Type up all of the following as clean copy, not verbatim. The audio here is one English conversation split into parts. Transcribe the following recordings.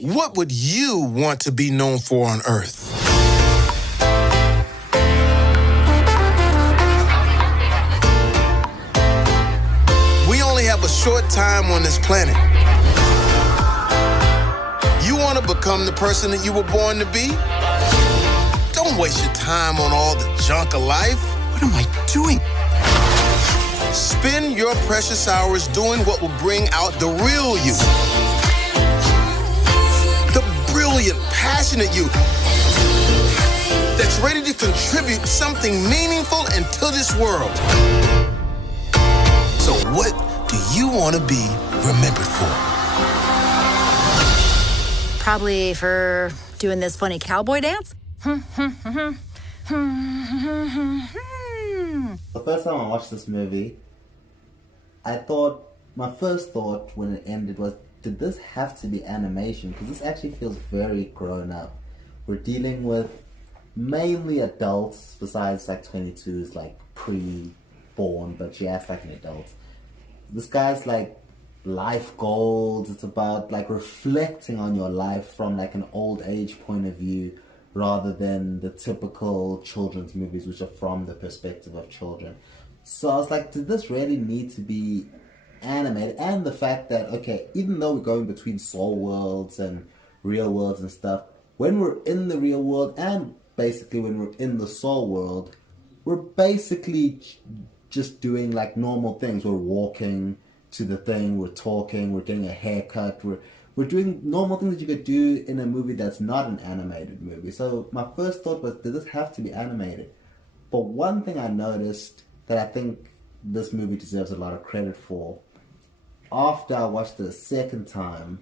What would you want to be known for on Earth? We only have a short time on this planet. You want to become the person that you were born to be? Don't waste your time on all the junk of life. What am I doing? Spend your precious hours doing what will bring out the real you. The brilliant, passionate you that's ready to contribute something meaningful into this world. So what do you want to be remembered for? Probably for doing this funny cowboy dance. The first time I watched this movie, my first thought when it ended was, did this have to be animation? Because this actually feels very grown up. We're dealing with mainly adults, besides like 22 is like pre-born, but she acts like an adult. This guy's like life goals. It's about like reflecting on your life from like an old age point of view, rather than the typical children's movies which are from the perspective of children. So I was like, did this really need to be animated? And the fact that, okay, even though we're going between soul worlds and real worlds and stuff, when we're in the real world and basically when we're in the soul world, we're basically just doing like normal things. We're walking to the thing, we're talking, we're getting a haircut, we're doing normal things that you could do in a movie that's not an animated movie. So my first thought was, did this have to be animated? But one thing I noticed that I think this movie deserves a lot of credit for, after I watched it a second time,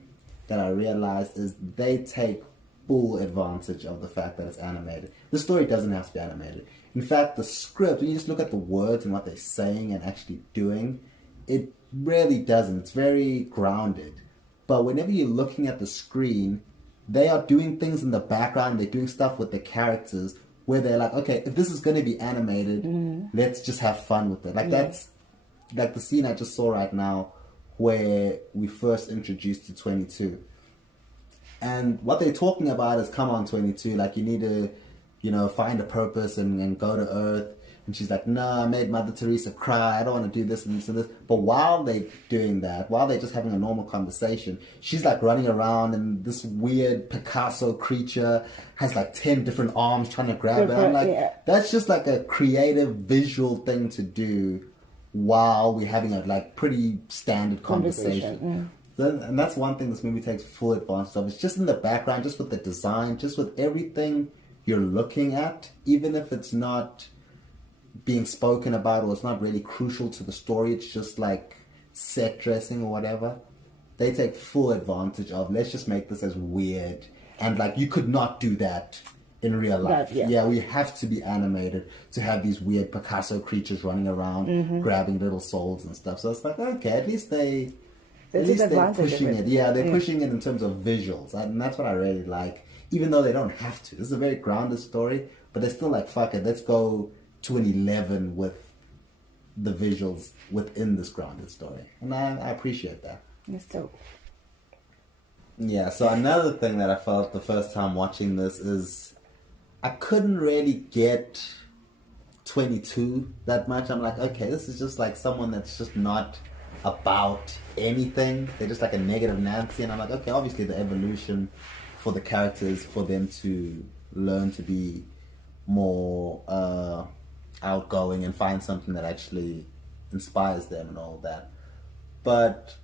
that I realized is they take full advantage of the fact that it's animated. The story doesn't have to be animated. In fact, the script, when you just look at the words and what they're saying and actually doing, it really doesn't. It's very grounded. But whenever you're looking at the screen, they are doing things in the background, they're doing stuff with the characters where they're like, okay, if this is going to be animated, let's just have fun with it. Like that's like the scene I just saw right now where we first introduced to 22. And what they're talking about is, come on 22, like you need to, find a purpose and go to Earth. And she's like, no, I made Mother Teresa cry. I don't want to do this and this and this. But while they're doing that, while they're just having a normal conversation, she's like running around and this weird Picasso creature has like 10 different arms trying to grab her. I'm like, that's just like a creative visual thing to do while we're having a like pretty standard conversation. And that's one thing this movie takes full advantage of. It's just in the background, just with the design, just with everything you're looking at, even if it's not being spoken about or it's not really crucial to the story, it's just like set dressing or whatever. They take full advantage of, let's just make this as weird, and like you could not do that in real life. We have to be animated to have these weird Picasso creatures running around grabbing little souls and stuff. So it's like, okay, at least they're pushing it. They're pushing it in terms of visuals, and that's what I really like, even though they don't have to. This is a very grounded story, but they're still like, fuck it, let's go to an 11 with the visuals within this grounded story. And I appreciate that. That's dope. Yeah, so another thing that I felt the first time watching this is I couldn't really get 22 that much. I'm like, okay, this is just like someone that's just not about anything. They're just like a negative Nancy. And I'm like, okay, obviously the evolution for the characters, for them to learn to be more outgoing and find something that actually inspires them and all that. But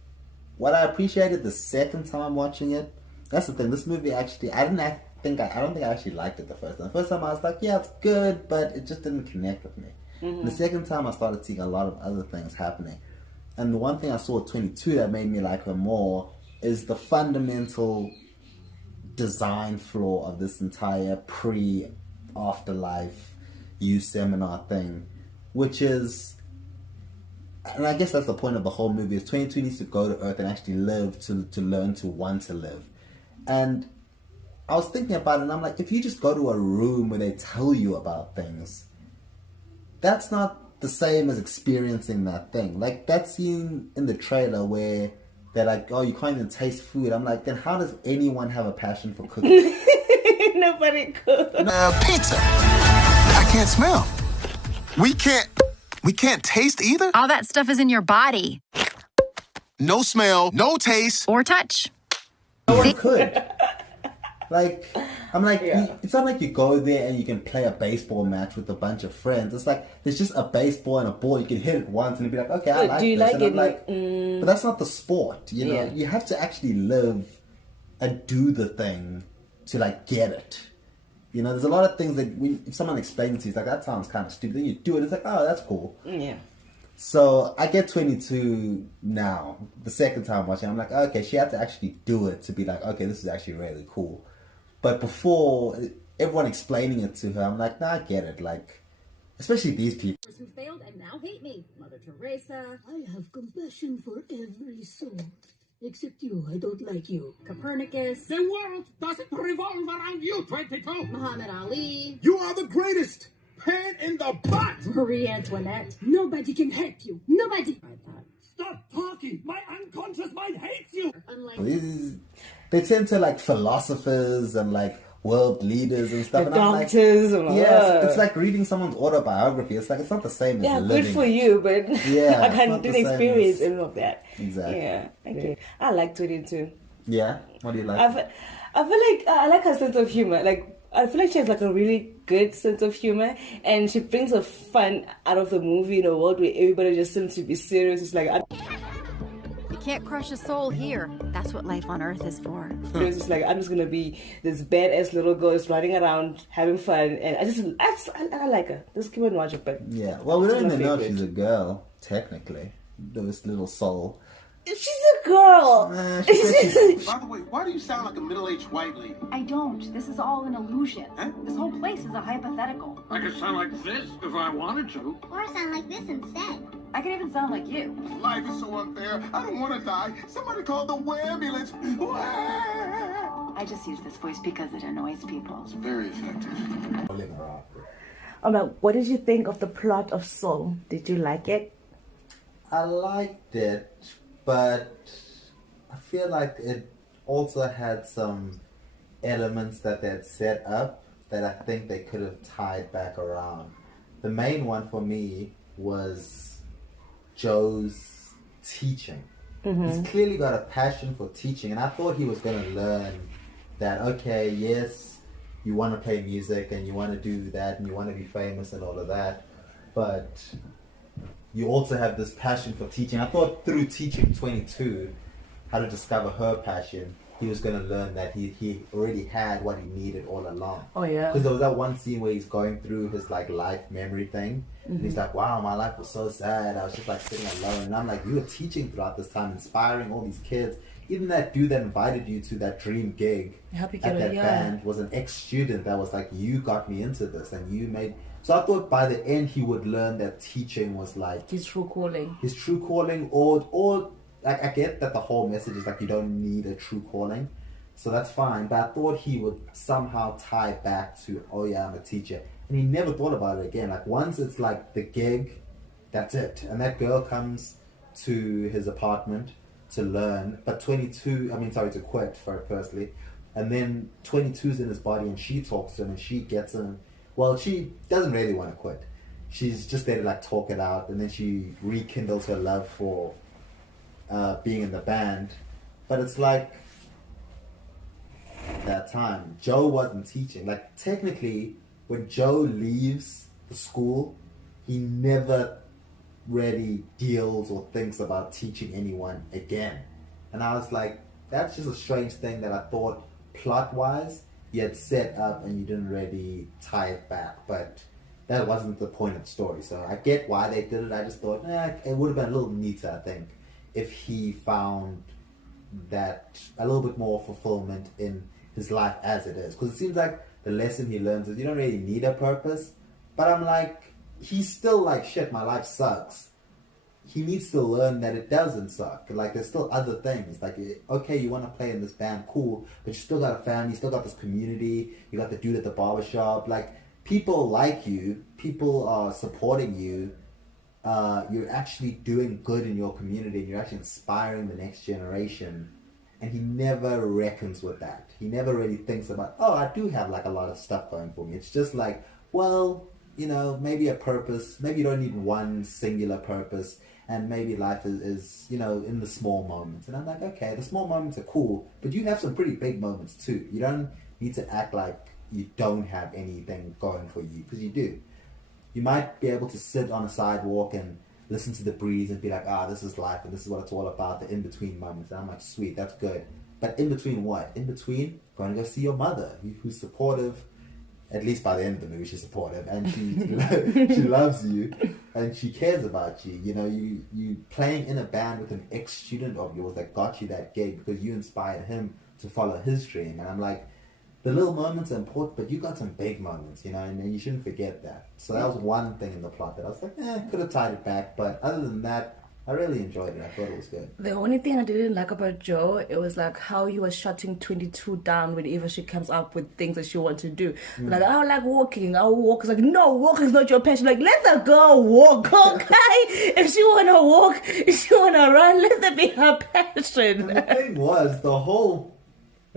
what I appreciated the second time watching it, that's the thing, this movie actually, I don't think I actually liked it the first time. The first time I was like, yeah, it's good, but it just didn't connect with me. The second time I started seeing a lot of other things happening. And the one thing I saw at 22 that made me like her more is the fundamental design flaw of this entire pre-afterlife youth seminar thing, which is, and I guess that's the point of the whole movie, is 22 needs to go to Earth and actually live to learn to want to live. And I was thinking about it, and I'm like, if you just go to a room where they tell you about things, that's not the same as experiencing that thing. Like that scene in the trailer where they're like, oh, you can't even taste food. I'm like, then how does anyone have a passion for cooking? Nobody could. Pizza. I can't smell. We can't taste either? All that stuff is in your body. No smell, no taste. Or touch. No one could. Like, I'm like, it's not like you go there and you can play a baseball match with a bunch of friends. It's like, there's just a baseball and a ball. You can hit it once and be like, okay, I like do you this. like and it? I'm like, but that's not the sport, you know? Yeah. You have to actually live and do the thing to, like, get it. You know, there's a lot of things that if someone explains to you, it's like, that sounds kind of stupid. Then you do it, it's like, oh, that's cool. Yeah. So I get 22 now. The second time watching, I'm like, okay, she had to actually do it to be like, okay, this is actually really cool. But before, everyone explaining it to her, I'm like, nah, I get it. Like, especially these people. Who failed and now hate me. Mother Teresa. I have compassion for every soul. Except you, I don't like you. Copernicus. The world doesn't revolve around you, 22. Muhammad Ali. You are the greatest. Pain in the butt. Marie Antoinette. Nobody can hurt you. Nobody. Stop talking. My unconscious mind hates you. Unlike They tend to like philosophers and like world leaders and stuff. The And I'm like, doctors and all yes, that. it's like reading someone's autobiography. It's like, it's not the same as Yeah, living. good for you, but Yeah, I it's can't not the didn't same experience as- any of that. Exactly. Yeah, okay. I like 22. Yeah? What do you like? I feel like I like her sense of humor. Like, I feel like she has like a really good sense of humor, and she brings a fun out of the movie in a world where everybody just seems to be serious. It's like You can't crush a soul here. That's what life on Earth is for. it's just like I'm just gonna be this badass little girl just running around having fun, and I like her. Just keep on watching, but Yeah. Well, we don't She's my even know if favorite. she's a girl, technically. This little soul. she's a girl. She said she's- By the way, why do you sound like a middle-aged white lady? I don't. This is all an illusion. Huh? This whole place is a hypothetical. I could sound like this if I wanted to. Or sound like this instead. I could even sound like you. Life is so unfair. I don't want to die. Somebody call the ambulance. I just use this voice because it annoys people. It's very effective. What did you think of the plot of Soul? Did you like it? I liked it, but I feel like it also had some elements that they had set up that I think they could have tied back around. The main one for me was Joe's teaching. He's clearly got a passion for teaching, and I thought he was going to learn that, okay, yes, you want to play music and you want to do that and you want to be famous and all of that, but you also have this passion for teaching. I thought through teaching 22 how to discover her passion, he was going to learn that he already had what he needed all along. Oh, yeah. Because there was that one scene where he's going through his like life memory thing. And he's like, wow, my life was so sad. I was just like sitting alone. And I'm like, you were teaching throughout this time, inspiring all these kids. Even that dude that invited you to that dream gig Help you at get that it, yeah. band was an ex-student that was like, you got me into this and you made... So I thought by the end he would learn that teaching was like His true calling. his true calling, or like, I get that the whole message is like you don't need a true calling, so that's fine, but I thought he would somehow tie back to, oh yeah, I'm a teacher, and he never thought about it again. Like once it's like the gig, that's it, and that girl comes to his apartment to learn, but to quit firstly, and then 22's in his body and she talks to him and she gets him. Well, she doesn't really want to quit. She's just there to like talk it out, and then she rekindles her love for being in the band. But it's like that time Joe wasn't teaching. Like technically, when Joe leaves the school, he never really deals or thinks about teaching anyone again. And I was like, that's just a strange thing that I thought plot-wise you had set up and you didn't really tie it back, but that wasn't the point of the story. So I get why they did it. I just thought, it would have been a little neater, I think, if he found that a little bit more fulfillment in his life as it is. Because it seems like the lesson he learns is you don't really need a purpose. But I'm like, he's still like, shit, my life sucks. He needs to learn that it doesn't suck. Like, there's still other things. Like, okay, you want to play in this band, cool, but you still got a family, you still got this community, you got the dude at the barbershop. Like, people like you, people are supporting you, you're actually doing good in your community and you're actually inspiring the next generation. And he never reckons with that. He never really thinks about, oh, I do have like a lot of stuff going for me. It's just like, well, you know, maybe a purpose. Maybe you don't need one singular purpose. And maybe life is, you know, in the small moments. And I'm like, okay, the small moments are cool, but you have some pretty big moments too. You don't need to act like you don't have anything going for you, because you do. You might be able to sit on a sidewalk and listen to the breeze and be like, this is life and this is what it's all about, the in-between moments. And I'm like, sweet, that's good. But in between what? In between, going to go see your mother, who's supportive. At least by the end of the movie, she's supportive and she loves you and she cares about you. You know, you playing in a band with an ex-student of yours that got you that gig because you inspired him to follow his dream. And I'm like, the little moments are important, but you got some big moments, you know, and you shouldn't forget that. So that was one thing in the plot that I was like, could have tied it back. But other than that, I really enjoyed it. I thought it was good. The only thing I didn't like about Joe, it was like how he was shutting 22 down whenever she comes up with things that she wants to do. Like, I like walking, I'll walk. It's like, no, walking is not your passion. Like, let the girl walk, okay? If she want to walk, if she want to run, let that be her passion. And the thing was, the whole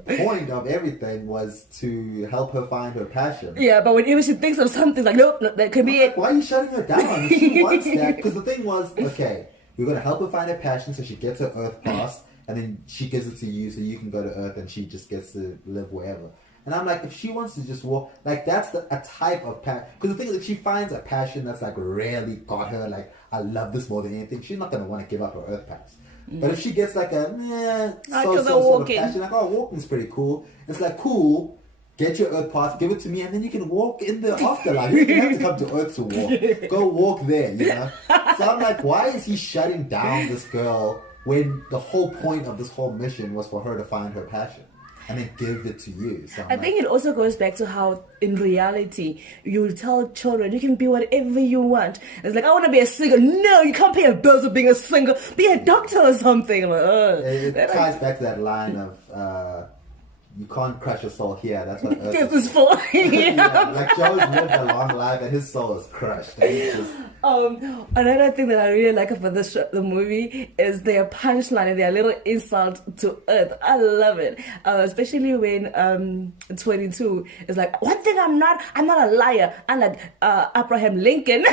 point of everything was to help her find her passion. Yeah, but whenever she thinks of something, like, nope, that could be it. Why are you shutting her down? She wants that. Because the thing was, okay, we're going to help her find her passion so she gets her Earth pass, and then she gives it to you so you can go to Earth and she just gets to live wherever. And I'm like, if she wants to just walk, like, that's a type of passion. Because the thing is, if she finds a passion that's like really got her, like, I love this more than anything, she's not going to want to give up her Earth pass. But if she gets like a sort of passion, like, walking's pretty cool. It's like, cool, get your Earth pass, give it to me, and then you can walk in the afterlife. You don't have to come to Earth to walk. Go walk there, you know? So I'm like, why is he shutting down this girl when the whole point of this whole mission was for her to find her passion? And then give it to you. So I think it also goes back to how, in reality, you tell children you can be whatever you want. It's like, I want to be a singer. No, you can't pay a bill for being a singer. Be a doctor or something. Like, it ties back to that line of, you can't crush your soul here. That's what Earth is for. Yeah, like Joe's lived a long life and his soul is crushed. And he's just... Another thing that I really like about the movie is their punchline and their little insult to Earth. I love it, especially when 22 is like, one thing I'm not a liar. I'm like Abraham Lincoln.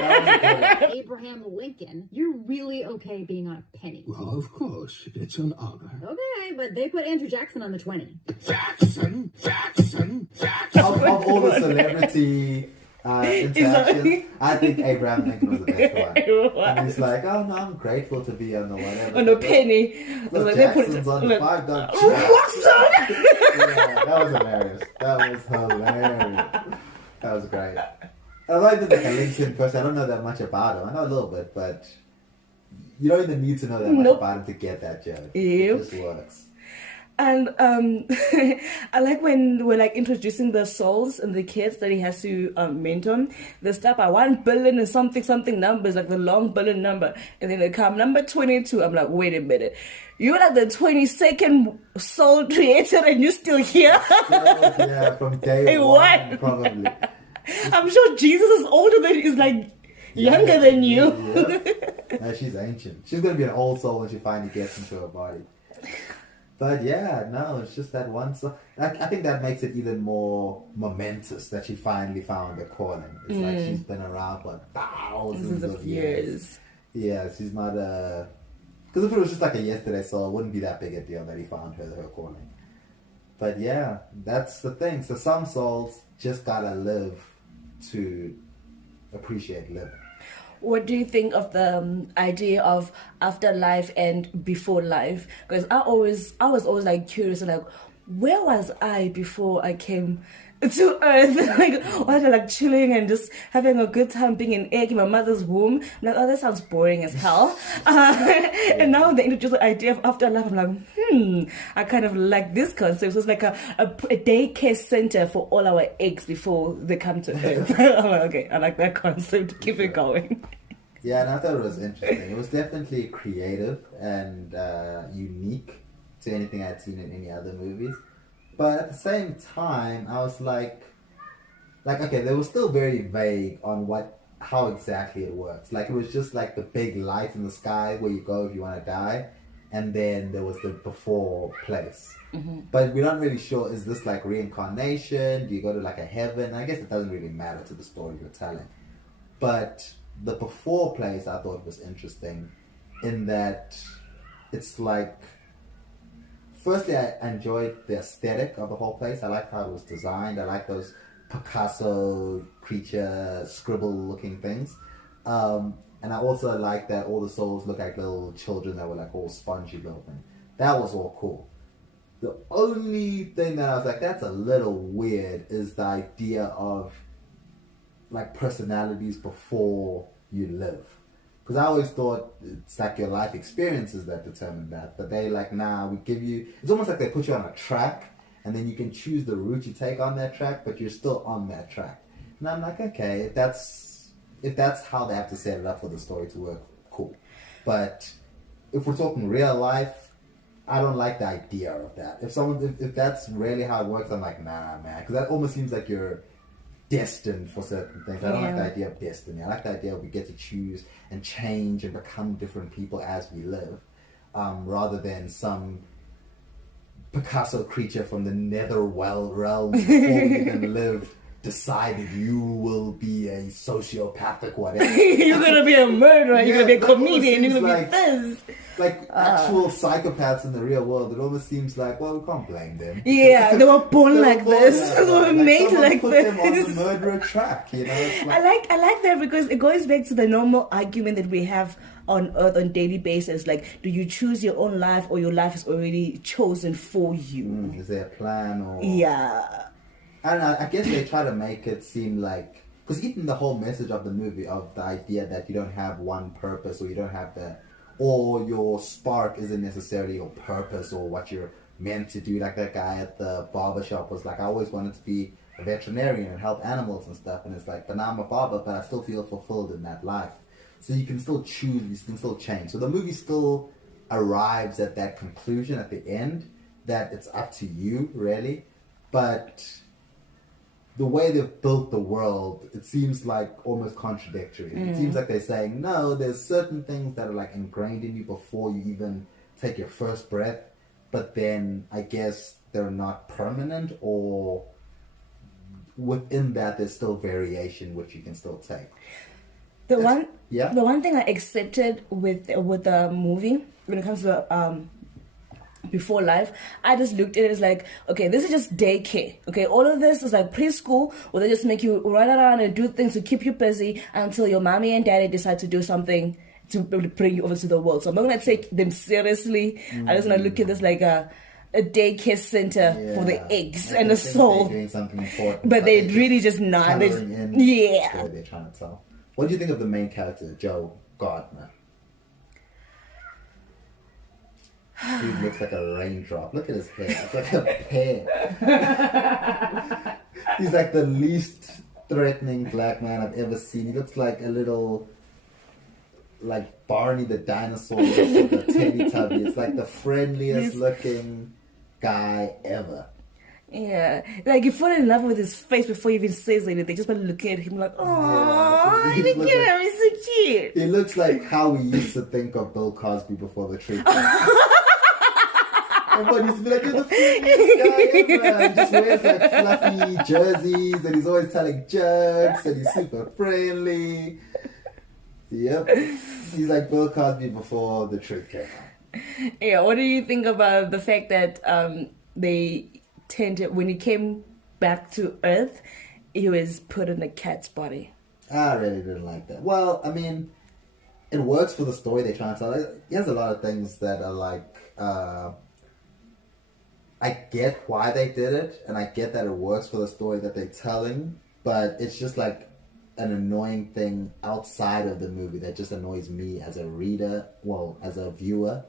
Abraham Lincoln, you're really okay being on a penny. Well, of course, it's an honor. Okay, but they put Andrew Jackson on the 20. Jackson. Of all the celebrity interactions, I think Abraham Lincoln was the best one. And he's like, oh no, I'm grateful to be on the whatever. On the penny. Those Jacksons on the $5. Yeah, that was hilarious. That was great. I like that like a LinkedIn person. I don't know that much about him. I know a little bit, but you don't even need to know that much about him to get that joke. Yep. It just works. And I like when we're like introducing the souls and the kids that he has to mentor. They start by 1 billion and something numbers, like the long billion number, and then they come number 22. I'm like, wait a minute, you're like the 22nd soul created and you're still here? Yeah, from day one, probably. I'm sure Jesus is older than he's like younger than you. Yeah. No, she's ancient. She's gonna be an old soul when she finally gets into her body. But yeah, no, it's just that one song. I think that makes it even more momentous that she finally found a calling. It's like she's been around for thousands of years. Yeah, she's not a... Because if it was just like a yesterday soul, it wouldn't be that big a deal that he found her calling. But yeah, that's the thing. So some souls just gotta live to appreciate living. What do you think of the idea of afterlife and before life? Because I was always like curious, like, where was I before I came to Earth? Like, was I like chilling and just having a good time being an egg in my mother's womb? I'm like, oh, that sounds boring as hell. And now they introduce the idea of afterlife. I'm like, I kind of like this concept. So it's like a daycare center for all our eggs before they come to Earth. I'm like, okay, I like that concept. Keep it going. Yeah, and I thought it was interesting. It was definitely creative and unique to anything I'd seen in any other movies. But at the same time, I was like, okay, they were still very vague on what how exactly it works. Like, it was just like the big light in the sky where you go if you want to die, and then there was the before place. But we're not really sure, is this like reincarnation? Do you go to like a heaven? I guess it doesn't really matter to the story you're telling. But the before place I thought was interesting in that it's like, firstly, I enjoyed the aesthetic of the whole place. I liked how it was designed. I like those Picasso creature scribble looking things. And I also like that all the souls look like little children that were like all spongy little things. That was all cool. The only thing that I was like, that's a little weird, is the idea of like personalities before you live. Because I always thought it's like your life experiences that determine that. But they like, nah, we give you, it's almost like they put you on a track and then you can choose the route you take on that track, but you're still on that track. And I'm like, okay, if that's how they have to set it up for the story to work, cool. But if we're talking real life, I don't like the idea of that. If that's really how it works, I'm like, nah, man. Because that almost seems like you're destined for certain things. I don't like the idea of destiny. I like the idea of we get to choose and change and become different people as we live, rather than some Picasso creature from the netherworld realm before we even lived decided you will be a sociopathic whatever. You're gonna be a murderer, you're gonna be a comedian, you're gonna be this. Like actual psychopaths in the real world, it almost seems like, well, we can't blame them. Yeah, they were born like this. They were made like put this. them on the murderer track, you know? It's like, I like that because it goes back to the normal argument that we have on Earth on daily basis. Like, do you choose your own life or your life is already chosen for you? is there a plan or... Yeah. I don't know, I guess they try to make it seem like... Because even the whole message of the movie, of the idea that you don't have one purpose, or you don't have the... Or your spark isn't necessarily your purpose or what you're meant to do. Like that guy at the barbershop was like, I always wanted to be a veterinarian and help animals and stuff. And it's like, but now I'm a barber, but I still feel fulfilled in that life. So you can still choose, you can still change. So the movie still arrives at that conclusion at the end, that it's up to you, really. But the way they've built the world, it seems like almost contradictory. It seems like they're saying, no, there's certain things that are like ingrained in you before you even take your first breath, but then I guess they're not permanent, or within that there's still variation which you can still take. The one thing I accepted with the movie when it comes to before life, I just looked at it as like, okay, this is just daycare. Okay, all of this is like preschool, where they just make you run around and do things to keep you busy until your mommy and daddy decide to do something to bring you over to the world. So I'm not gonna take them seriously. I just wanna look at this like a daycare center for the eggs and the soul. They're doing something important, but they really just not. They're trying to tell. What do you think of the main character, Joe Gardner? He looks like a raindrop. Look at his hair. It's like a pear. He's like the least threatening black man I've ever seen. He looks like a little, like Barney the dinosaur with a Teletubby. It's like the friendliest looking guy ever. Yeah, like you fall in love with his face before he even says anything. Just by looking at him, like, oh, he's look at him, he's so cute. He looks like how we used to think of Bill Cosby before the treatment. Everybody used to be like, you're the funniest guy ever. He just wears like fluffy jerseys and he's always telling jokes and he's super friendly. Yep. He's like Bill Cosby before the truth came out. Yeah, what do you think about the fact that they tended, when he came back to Earth, he was put in a cat's body? I really didn't like that. Well, I mean, it works for the story they're trying to tell. He has a lot of things that are like, I get why they did it, and I get that it works for the story that they're telling, but it's just like an annoying thing outside of the movie that just annoys me as a reader, well, as a viewer.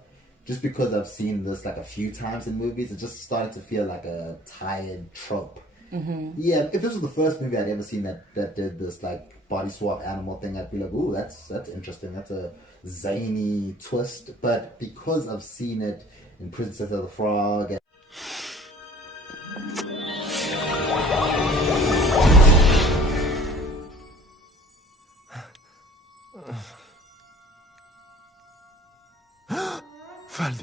Just because I've seen this like a few times in movies, it's just starting to feel like a tired trope. Yeah, if this was the first movie I'd ever seen that did this like body swap animal thing, I'd be like, ooh, that's interesting. That's a zany twist. But because I've seen it in Princess of the Frog and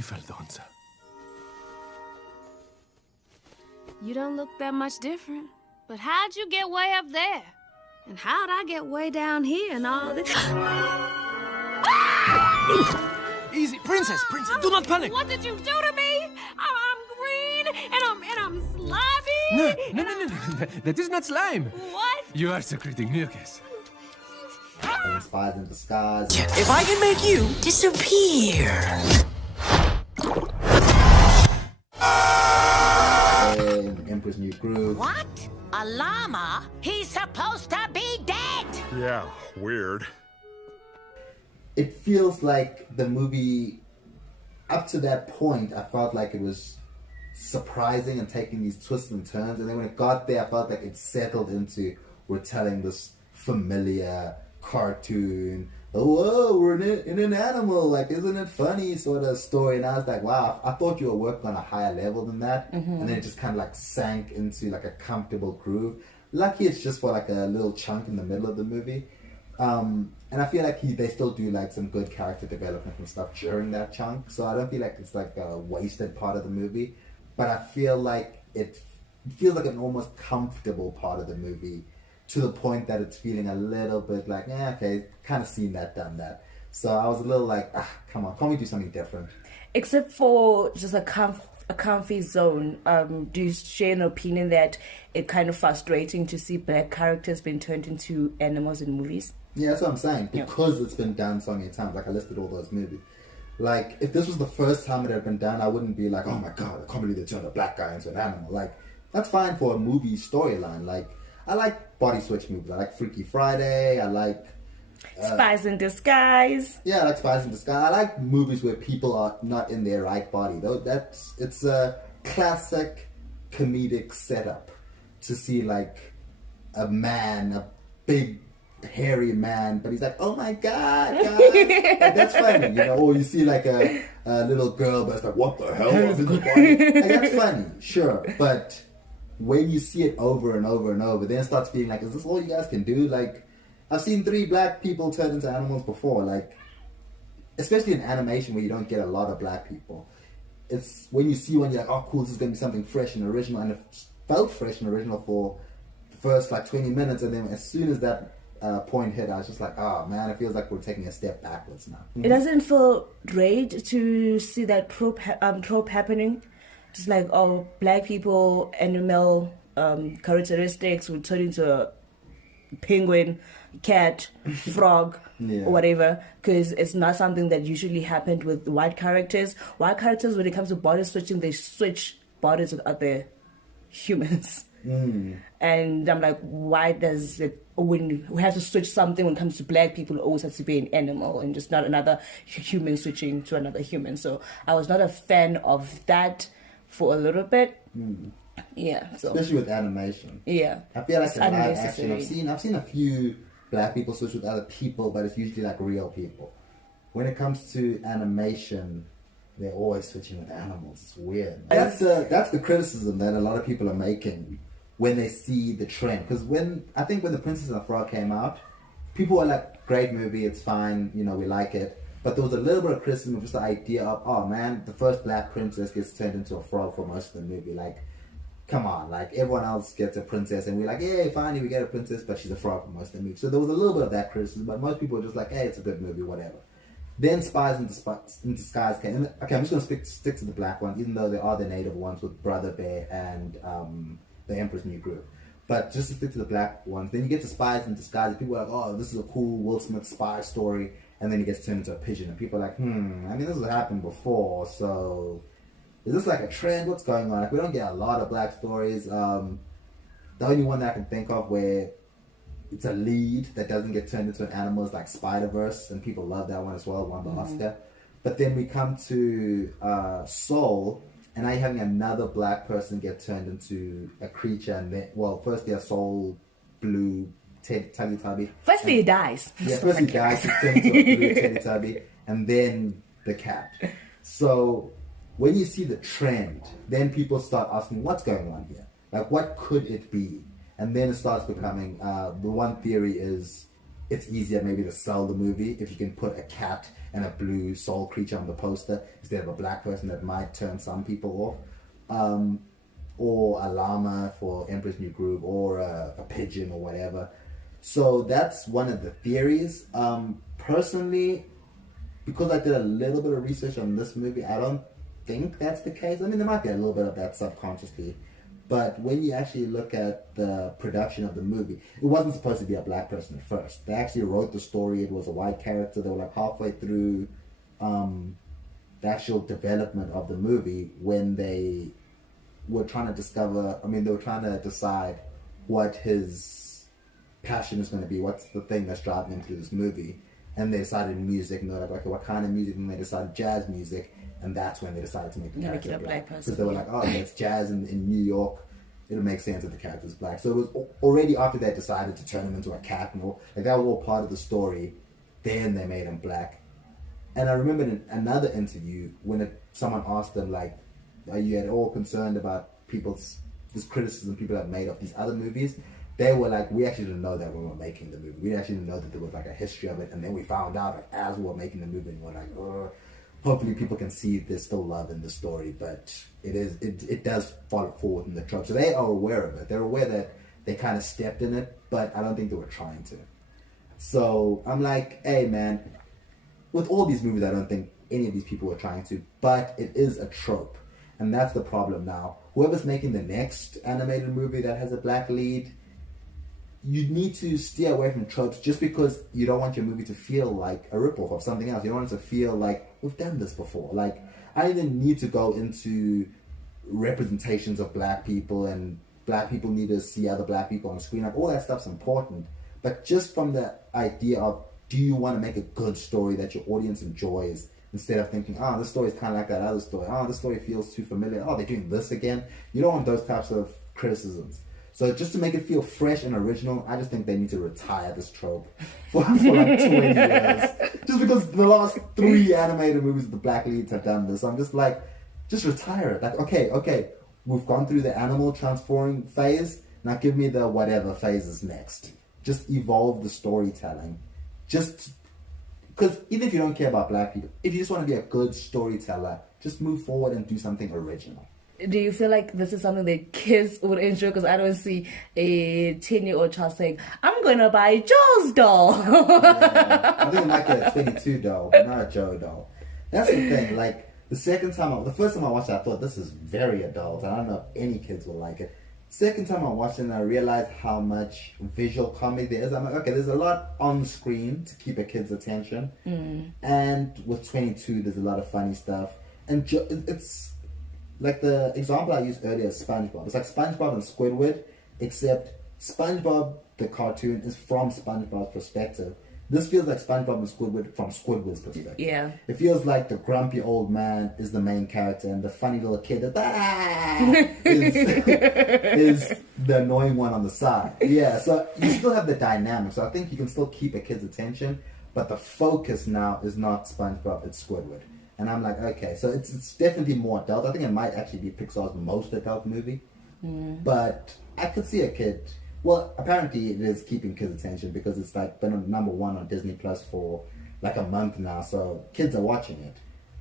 Faldonza. You don't look that much different. But how'd you get way up there? And how'd I get way down here and all this? Easy, princess, do not panic. What did you do to me? I'm green and I'm slimy. No. That is not slime. What? You are secreting mucus. Spies in disguise. If I can make you disappear. Emperor's New Groove. What? A llama? He's supposed to be dead! Yeah, weird. It feels like the movie, up to that point, I felt like it was surprising and taking these twists and turns. And then when it got there, I felt like it settled into, we're telling this familiar cartoon, oh, whoa, we're in an animal, like, isn't it funny sort of story. And I was like, wow, I thought you were working on a higher level than that. And then it just kind of like sank into like a comfortable groove. Lucky it's just for like a little chunk in the middle of the movie. And I feel like they still do like some good character development and stuff during that chunk. So I don't feel like it's like a wasted part of the movie. But I feel like it feels like an almost comfortable part of the movie, to the point that it's feeling a little bit like, okay, kind of seen that, done that. So I was a little like, come on, can't we do something different? Except for just a comfy zone, do you share an opinion that it's kind of frustrating to see black characters being turned into animals in movies? Yeah, that's what I'm saying. Because it's been done so many times, like I listed all those movies. Like, if this was the first time it had been done, I wouldn't be like, oh my god, I can't believe they turned a black guy into an animal. Like, that's fine for a movie storyline. Like, I like body switch movies. I like Freaky Friday. I like Spies in Disguise. Yeah, I like Spies in Disguise. I like movies where people are not in their right body. Though it's a classic comedic setup to see like a man, a big hairy man, but he's like, oh my god, guys. Like, that's funny, you know. Or you see like a little girl, but it's like, what the hell was in the body? Like, that's funny, sure, but when you see it over and over and over, then it starts being like, is this all you guys can do? Like, I've seen 3 black people turn into animals before, like, especially in animation where you don't get a lot of black people. It's when you see one, you're like, oh cool, this is going to be something fresh and original, and it felt fresh and original for the first like 20 minutes, and then as soon as that point hit, I was just like, oh man, it feels like we're taking a step backwards now. It doesn't feel great to see that trope happening. Just like, oh, black people, animal characteristics would turn into a penguin, cat, frog, or whatever, because it's not something that usually happened with white characters. White characters, when it comes to body switching, they switch bodies with other humans. And I'm like, why does it, when we have to switch something when it comes to black people, it always has to be an animal and just not another human switching to another human. So I was not a fan of that for a little bit. Yeah, so especially with animation. Yeah, I feel like in live action, I've seen a few black people switch with other people, but it's usually like real people. When it comes to animation, they're always switching with animals. It's weird. That's the criticism that a lot of people are making when they see the trend. Because when the Princess and the Frog came out, people were like, great movie, it's fine, you know, we like it. But there was a little bit of criticism of just the idea of, oh man, the first black princess gets turned into a frog for most of the movie. Like, come on, like everyone else gets a princess and we're like, yeah, finally we get a princess, but she's a frog for most of the movie. So there was a little bit of that criticism, but most people were just like, hey, it's a good movie, whatever. Then Spies in Disguise came. And, okay, I'm just going to stick to the black ones, even though they are the native ones with Brother Bear and the Emperor's New Groove. But just to stick to the black ones, then you get to Spies in Disguise, and people are like, oh, this is a cool Will Smith spy story. And then he gets turned into a pigeon, and people are like, I mean, this has happened before, so is this like a trend? What's going on? Like, we don't get a lot of black stories. The only one that I can think of where it's a lead that doesn't get turned into an animal is like Spider-Verse, and people love that one as well, won the Oscar. But then we come to Soul, and now you're having another black person get turned into a creature, and then, well, first they're Soul Blue Teletubby. Firstly, he dies. Yeah, first he dies, he turns into a blue Teletubby, and then the cat. So when you see the trend, then people start asking, what's going on here? Like, what could it be? And then it starts becoming, the one theory is it's easier maybe to sell the movie if you can put a cat and a blue soul creature on the poster instead of a black person that might turn some people off. Or a llama for Emperor's New Groove, or a pigeon or whatever. So that's one of the theories. Personally, because I did a little bit of research on this movie, I don't think that's the case. I mean, there might be a little bit of that subconsciously. But when you actually look at the production of the movie, it wasn't supposed to be a black person at first. They actually wrote the story. It was a white character. They were like halfway through the actual development of the movie when they were trying to they were trying to decide what his passion is going to be, what's the thing that's driving him through this movie. And they decided music, and they're like, okay, what kind of music? And they decided jazz music, and that's when they decided to make the character black. Because they were like, oh, it's jazz in New York, it'll make sense if the character's black. So it was already after they decided to turn him into a cat, and all, like that was all part of the story. Then they made him black. And I remember in another interview when someone asked them, like, are you at all concerned about this criticism people have made of these other movies? They were like, we actually didn't know that when we were making the movie. We actually didn't know that there was like a history of it, and then we found out like, as we were making the movie, and we're like, oh, hopefully people can see there's still love in the story, but it does fall forward in the trope. So they are aware of it. They're aware that they kind of stepped in it, but I don't think they were trying to. So I'm like, hey man, with all these movies, I don't think any of these people were trying to, but it is a trope. And that's the problem now. Whoever's making the next animated movie that has a black lead, you need to steer away from tropes just because you don't want your movie to feel like a ripoff of something else. You don't want it to feel like, we've done this before. Like, I didn't need to go into representations of black people and black people need to see other black people on the screen. Like, all that stuff's important. But just from the idea of, do you want to make a good story that your audience enjoys? Instead of thinking, oh, this story is kind of like that other story. Oh, this story feels too familiar. Oh, they're doing this again. You don't want those types of criticisms. So just to make it feel fresh and original, I just think they need to retire this trope for like 20 years. Just because the last 3 animated movies with the black leads have done this. I'm just like, just retire it. Like, okay, we've gone through the animal transforming phase. Now give me the whatever phase is next. Just evolve the storytelling. Just... Because even if you don't care about black people, if you just want to be a good storyteller, just move forward and do something original. Do you feel like this is something that kids would enjoy? Because I don't see a 10-year-old child saying, I'm going to buy Joe's doll. Yeah, I think like a 22 doll, but not a Joe doll. That's the thing. Like, the first time I watched it, I thought this is very adult. I don't know if any kids will like it. Second time I watched it and I realized how much visual comedy there is. I'm like, okay, there's a lot on screen to keep a kid's attention. And with 22, there's a lot of funny stuff. And it's like the example I used earlier, SpongeBob. It's like SpongeBob and Squidward, except SpongeBob, the cartoon, is from SpongeBob's perspective. This feels like SpongeBob and Squidward from Squidward's perspective. Yeah. It feels like the grumpy old man is the main character and the funny little kid is the annoying one on the side. Yeah, so you still have the dynamic. So I think you can still keep a kid's attention, but the focus now is not SpongeBob, it's Squidward. And I'm like, okay, so it's definitely more adult. I think it might actually be Pixar's most adult movie. But I could see a kid... Well, apparently it is keeping kids' attention because it's like been on #1 on Disney Plus for like a month now, so kids are watching it.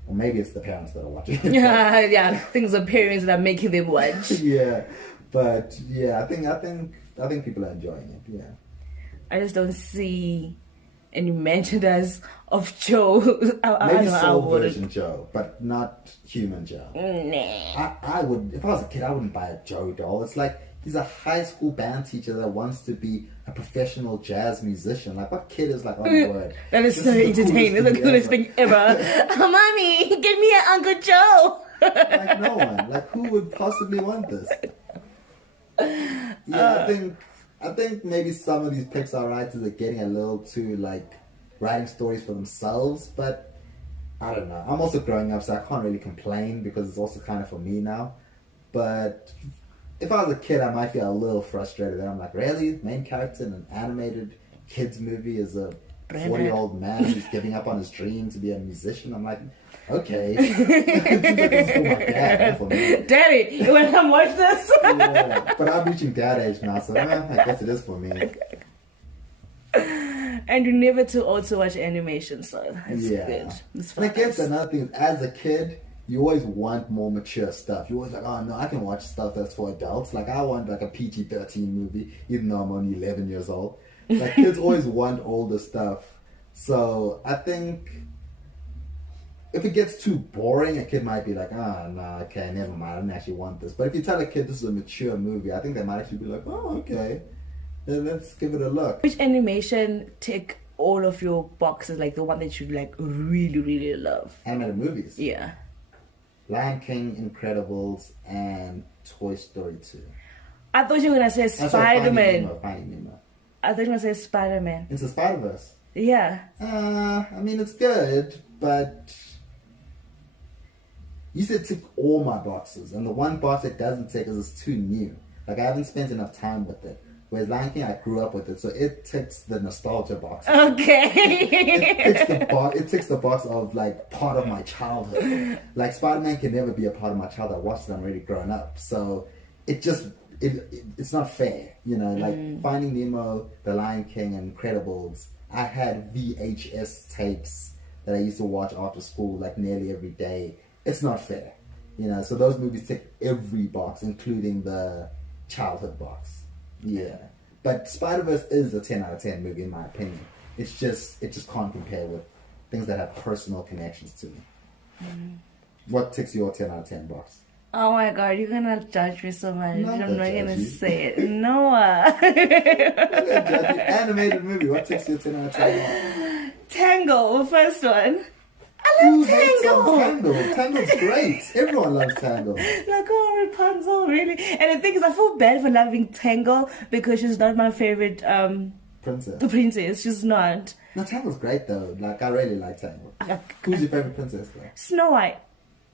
Or maybe it's the parents that are watching it. Yeah, things are parents that are making them watch. Yeah, but yeah, I think people are enjoying it. Yeah, I just don't see any mentions of Joe. Maybe soul version Joe, but not human Joe. Nah. I would, if I was a kid, I wouldn't buy a Joe doll. It's like, he's a high school band teacher that wants to be a professional jazz musician. Like, what kid is like, oh my word. That is so entertaining. It's the coolest thing ever. Mommy, give me an Uncle Joe. Like, no one. Like, who would possibly want this? Yeah, I think maybe some of these Pixar writers are getting a little too, like, writing stories for themselves, but I don't know. I'm also growing up, so I can't really complain because it's also kind of for me now. But if I was a kid, I might feel a little frustrated. I'm like, really? Main character in an animated kids movie is a 40-year-old man who's giving up on his dream to be a musician? I'm like, okay. It's for my dad, not for me. Daddy, you want to come watch this? Yeah, but I'm reaching dad age now, so I guess it is for me. And you're never too old to watch animation, so it's good. It's fun. And I guess another thing is, as a kid, you always want more mature stuff. You always like, oh no, I can watch stuff that's for adults. Like I want like a PG-13 movie, even though I'm only 11 years old. Like kids always want older stuff. So I think if it gets too boring, a kid might be like, oh, no, okay, never mind, I don't actually want this. But if you tell a kid this is a mature movie, I think they might actually be like, oh, okay, then let's give it a look. Which animation tick all of your boxes, like the one that you like really, really love? Animated movies? Yeah. Lion King, Incredibles, and Toy Story 2. I thought you were going to say Spider-Man. Finding Nemo. I thought you were going to say Spider-Man. It's the Spider-Verse. Yeah. I mean, it's good, but you said tick all my boxes, and the one box it doesn't tick is it's too new. Like I haven't spent enough time with it. Whereas Lion King, I grew up with it, so it ticks the nostalgia box. Okay. It ticks the box of like part of my childhood. Like Spider-Man can never be a part of my childhood. I watched it, I'm already grown up, so it's not fair, you know. Like Finding Nemo, The Lion King, and Incredibles. I had VHS tapes that I used to watch after school, like nearly every day. It's not fair, you know. So those movies tick every box, including the childhood box. Yeah, but Spider-Verse is a 10 out of 10 movie in my opinion. It just can't compare with things that have personal connections to me. What ticks your 10 out of 10 box? Oh my god, you're gonna judge me so much. No, I'm not judge gonna you. say it. Noah. Animated movie. What takes you 10 out of 10? Tangle, first one. I Who love hates on Tangle. Tangle? Tangle's great. Everyone loves Tangle. Like, oh, Rapunzel, really? And the thing is, I feel bad for loving Tangle because she's not my favorite princess. She's not. No, Tangle's great though. Like, I really like Tangle. Who's your favorite princess though? Snow White.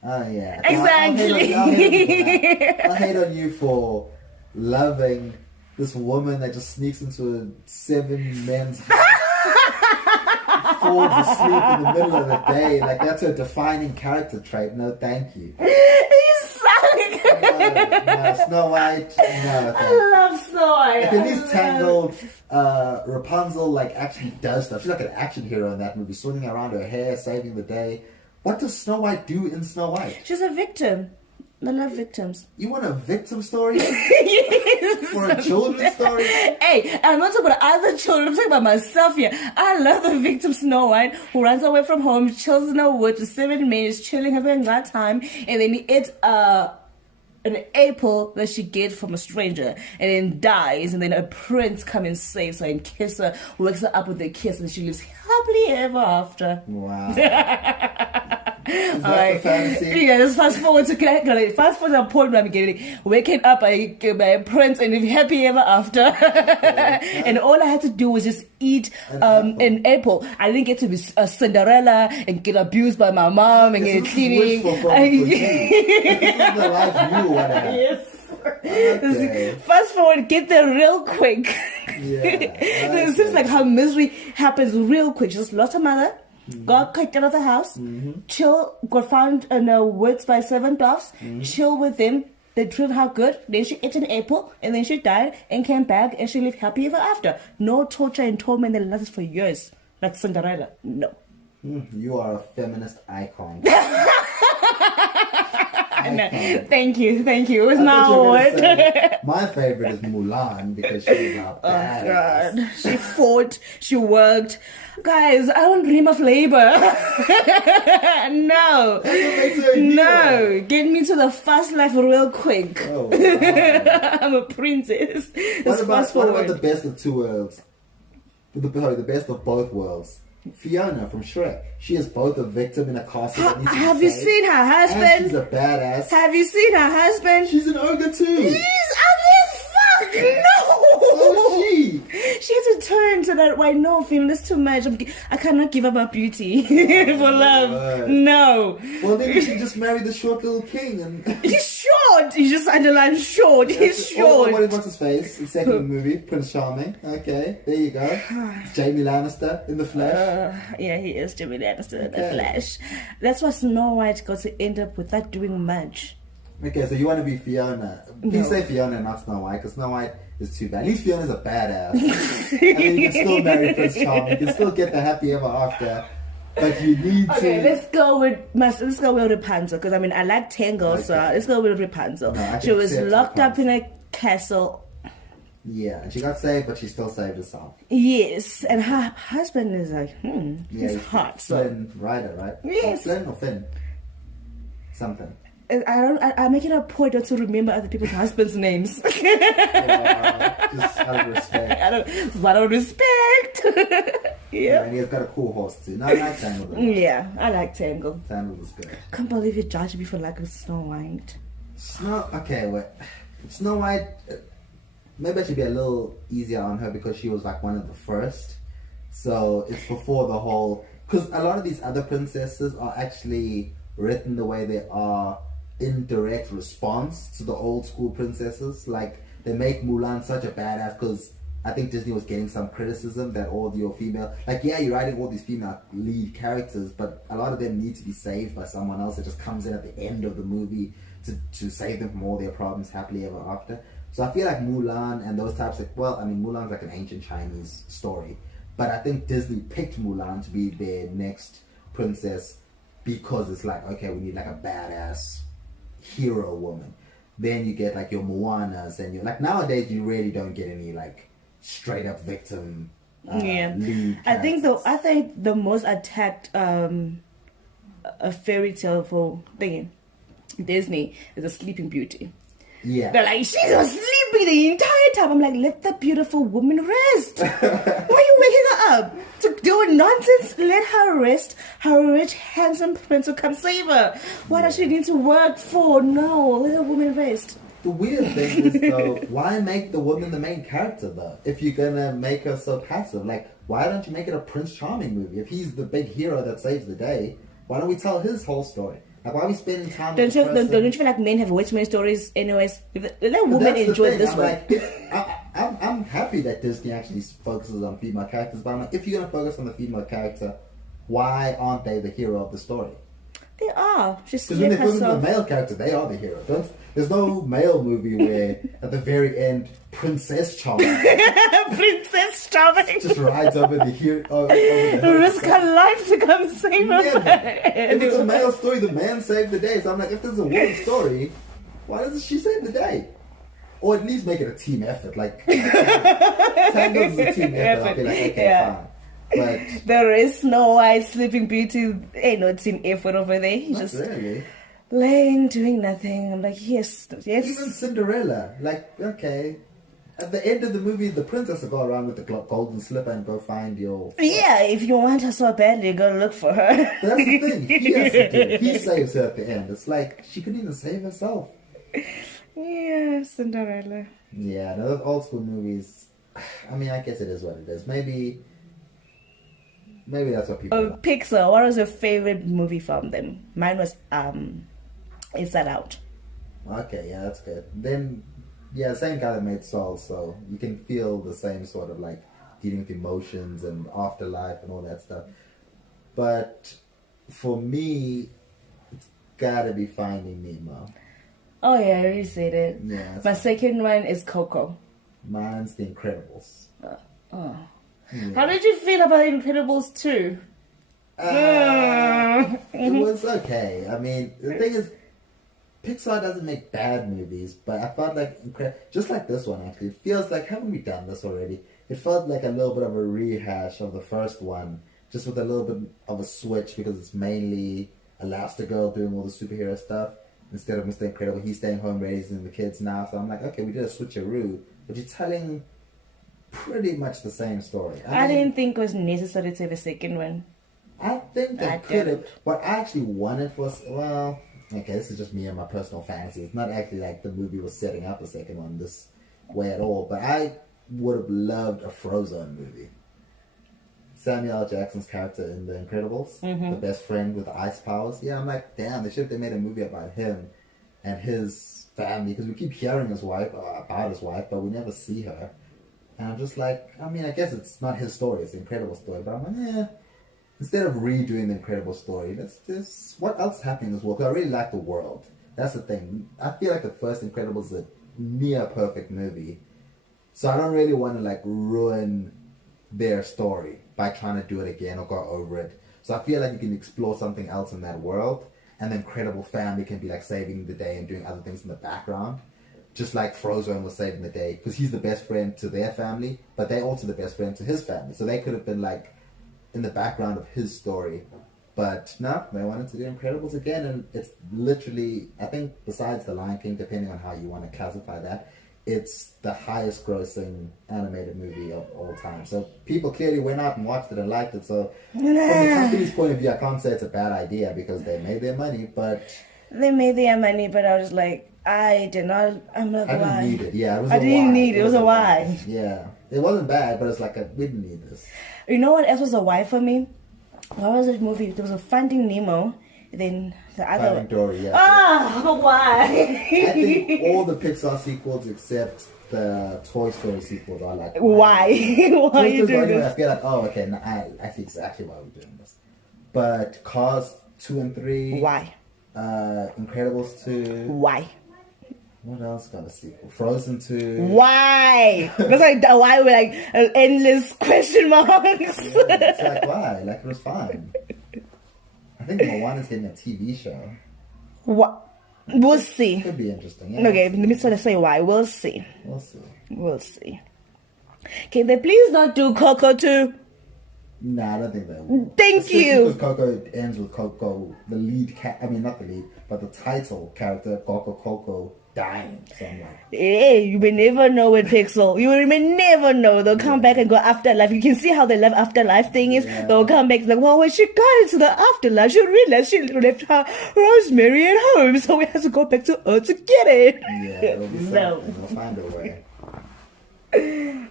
Oh yeah. Exactly. I'll hate on you for loving this woman that just sneaks into 7 men's falls asleep in the middle of the day. Like that's her defining character trait. No, thank you. You suck. No, Snow White. No, I love Snow White. Like, at least Tangled, Rapunzel like actually does stuff. She's like an action hero in that movie, swinging around her hair, saving the day. What does Snow White do in Snow White? She's a victim. I love victims. You want a victim story? Yes. For a children's story? Hey, I'm not talking about other children. I'm talking about myself here. I love the victim Snow White who runs away from home, chills in the woods for 7 minutes, chilling, having that time, and then he eats an apple that she gets from a stranger and then dies, and then a prince comes and saves her and kisses her, wakes her up with a kiss, and she lives happily ever after. Wow. Is that the fantasy? Yeah, let's fast forward to the point where I'm getting waking up by a prince and live happy ever after. And all I had to do was just eat an apple. I didn't get to be a Cinderella and get abused by my mom and get cleaning. This is the life you want to have. Yes. Okay. Fast forward, get there real quick. Yeah, It seems like her misery happens real quick. She just lost her mother. Got kicked out of the house, got found in the woods by 7 doves, chill with them, they treated her good, then she ate an apple, and then she died, and came back, and she lived happy ever after. No torture and torment that lasted for years, like Cinderella, no. You are a feminist icon. Thank you. It was my award. My favorite is Mulan because she's a badass. God. She fought, she worked. Guys, I don't dream of labor. No. No. Get me to the fast life real quick. Oh, wow. I'm a princess. What about the best of 2 worlds? The best of both worlds. Fiona from Shrek. She is both a victim in a castle that needs to be Have you saved, seen her husband? and she's a badass. Have you seen her husband? She's an ogre too. He's ugly as fuck. No. So is she. She has to turn to that white. No, Finn, that's too much. I cannot give up my beauty for love. Right. No. Well, then you should just marry the short little king and. He's short. You just underline short. He's short. What's his face? The second movie, Prince Charming. Okay, there you go. Jamie Lannister in the Flash. Yeah, he is Jamie Lannister in the Flash. That's why Snow White got to end up without doing much. Okay, so you want to be Fiona. Please say Fiona, not Snow White, because Snow White is too bad. At least Fiona's a badass. I mean, you can still marry Prince Charming. You can still get the happy ever after. But you need Okay, to... let's go with Rapunzel, because I mean I like Tangle, so let's go with Rapunzel. No, she was locked up in a castle. Yeah, and she got saved, but she still saved herself. Yes, and her husband is like, he's hot. So Flynn Rider, right? Yes. Or Flynn or Finn? Something. I make it a point not to remember other people's husbands' names. Just out of respect. Out of respect. Yeah, and he's got a cool horse too. No, I like Tangle. Yeah, I like Tangle. Tangle was good. Can't believe you judged me for like a Snow White. Okay, wait. Snow White. Maybe I should be a little easier on her because she was like one of the first. So it's before the whole. Because a lot of these other princesses are actually written the way they are in direct response to the old school princesses. Like they make Mulan such a badass because I think Disney was getting some criticism that all your female, like, yeah, you're writing all these female lead characters, but a lot of them need to be saved by someone else that just comes in at the end of the movie to save them from all their problems happily ever after. So I feel like Mulan and those types of, well, I mean, Mulan's like an ancient Chinese story, but I think Disney picked Mulan to be their next princess because it's like, okay, we need like a badass hero woman. Then you get like your Moanas and you're like, nowadays you really don't get any like straight up victim lead characters. I think the most attacked a fairy tale for Disney is a Sleeping Beauty. Yeah. They're like, she's sleepy the entire time. I'm like, let the beautiful woman rest. Why are you waking her up? To do nonsense? Let her rest. Her rich, handsome prince will come save her. Why does she need to work for? No, let the woman rest. The weird thing is, though, why make the woman the main character, though? If you're gonna make her so passive, like, why don't you make it a Prince Charming movie? If he's the big hero that saves the day, why don't we tell his whole story? Like, why are we spending time don't you feel like men have way too many stories anyways? Let women enjoy this one. Like, I'm happy that Disney actually focuses on female characters, but I'm like, if you're going to focus on the female character, why aren't they the hero of the story? They are. Because when they focus on the male character, they are the hero. There's no male movie where at the very end, Princess Charming just rides over the hero. Risk her life to come save her. If it's a male story, the man saved the day. So I'm like, if there's a woman's story, why doesn't she save the day? Or at least make it a team effort. Like, Tangles is a team effort. I'll be like, okay, fine. But there is Snow White, Sleeping Beauty. Ain't no team effort over there. He's just really laying, doing nothing. I'm like, yes. Even Cinderella, like, okay. At the end of the movie, the princess will go around with the golden slipper and go find your... Yeah, if you want her so badly, go look for her. That's the thing. He has to do it. He saves her at the end. It's like, she couldn't even save herself. Yeah, Cinderella. Yeah, those old school movies, I mean, I guess it is what it is. Maybe that's what people like. Pixar, what was your favorite movie from them? Mine was Inside Out. Okay, yeah, that's good. Then, yeah, same guy that made Soul, so you can feel the same sort of like dealing with emotions and afterlife and all that stuff. But for me, it's gotta be Finding Nemo. Oh yeah, I already said it. Yeah. My second one is Coco. Mine's The Incredibles. Yeah. How did you feel about Incredibles 2? It was okay. I mean, the thing is, Pixar doesn't make bad movies, but I felt like, just like this one actually, it feels like, haven't we done this already? It felt like a little bit of a rehash of the first one, just with a little bit of a switch because it's mainly Elastigirl doing all the superhero stuff instead of Mr. Incredible. He's staying home raising the kids now, so I'm like, okay, we did a switcheroo, but you're telling pretty much the same story. I didn't think it was necessary to have a second one. I think they could have. What I actually wanted was, well, okay, this is just me and my personal fantasy. It's not actually like the movie was setting up a second one this way at all, but I would have loved a Frozone movie. Samuel L. Jackson's character in The Incredibles, the best friend with the ice powers. Yeah, I'm like, damn, they should have made a movie about him and his family, because we keep hearing about his wife, but we never see her. And I'm just like, I mean, I guess it's not his story, it's the Incredible story, but I'm like, instead of redoing the Incredible story, let's just, what else is happening in this world? Because I really like the world. That's the thing. I feel like the first Incredibles is a near perfect movie. So I don't really want to like ruin their story by trying to do it again or go over it. So I feel like you can explore something else in that world, and the Incredible family can be like saving the day and doing other things in the background. Just like Frozone was saving the day, because he's the best friend to their family, but they're also the best friend to his family. So they could have been like in the background of his story. But no, they wanted to do Incredibles again, and it's literally, I think besides The Lion King, depending on how you want to classify that, it's the highest grossing animated movie of all time. So people clearly went out and watched it and liked it. So from the company's point of view, I can't say it's a bad idea because they made their money, but... They made their money, but I was like, I'm like, I why? didn't need it, yeah. It was I a didn't why. need it, it was a why. Yeah. It wasn't bad, but it's like, we didn't need this. You know what else was a why for me? What was that movie? There was a Finding Nemo. Then the other Finding Dory, yeah. why? I think all the Pixar sequels except the Toy Story sequels are like... Why? Why are you doing this? I feel like, okay, no, I see exactly why we're doing this. But Cars 2 and 3... Why? Incredibles 2... Why? What else got a sequel? Frozen 2... Why? That's like, why we're like endless question marks. Yeah, it's like, why? Like, it was fine. I think Moana's getting a TV show. What? We'll see. Could be interesting. Yeah, okay, let me sort of say why. We'll see. We'll see. We'll see. Can they please not do Coco too? Nah, I don't think they will. Thank you. Because Coco ends with Coco, the lead not the lead, but the title character, Coco dying. So I'm like, hey, you may never know with Pixel. You may never know. They'll come back and go afterlife. You can see how the afterlife thing is. Yeah. They'll come back like, well, when she got into the afterlife, she realized she left her Rosemary at home, so we have to go back to Earth to get it. yeah, it'll be something. No. They'll find a way.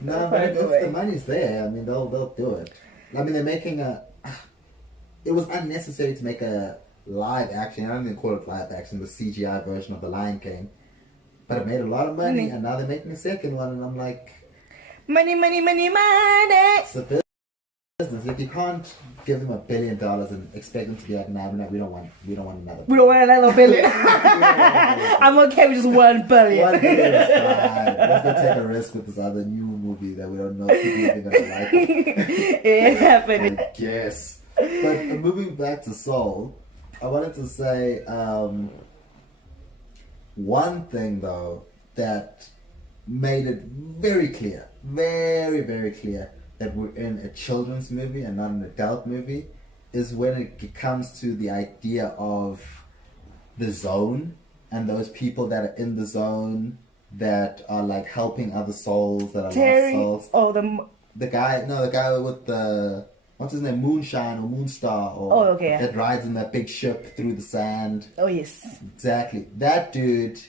No, but if the money's there, I mean, they'll do it. I mean, they're making it was unnecessary to make a live action. I don't even call it live action, the CGI version of The Lion King. But it made a lot of money, and now they're making a second one, and I'm like... Money, money, money, money! It's a business. If you can't give them $1 billion and expect them to be like, nah, we don't want another... We don't want another billion. I'm okay with just $1 billion. $1 billion is fine. Let's go take a risk with this other new movie that we don't know if people are going to like it. It happened. I guess. But moving back to Soul, I wanted to say... one thing, though, that made it very clear, very, very clear that we're in a children's movie and not an adult movie is when it comes to the idea of the zone and those people that are in the zone that are like helping other souls that are Terry, lost souls. Oh, the guy with the... What's his name? Moonshine or Moonstar, or okay. that rides in that big ship through the sand. Oh, yes. Exactly. That dude,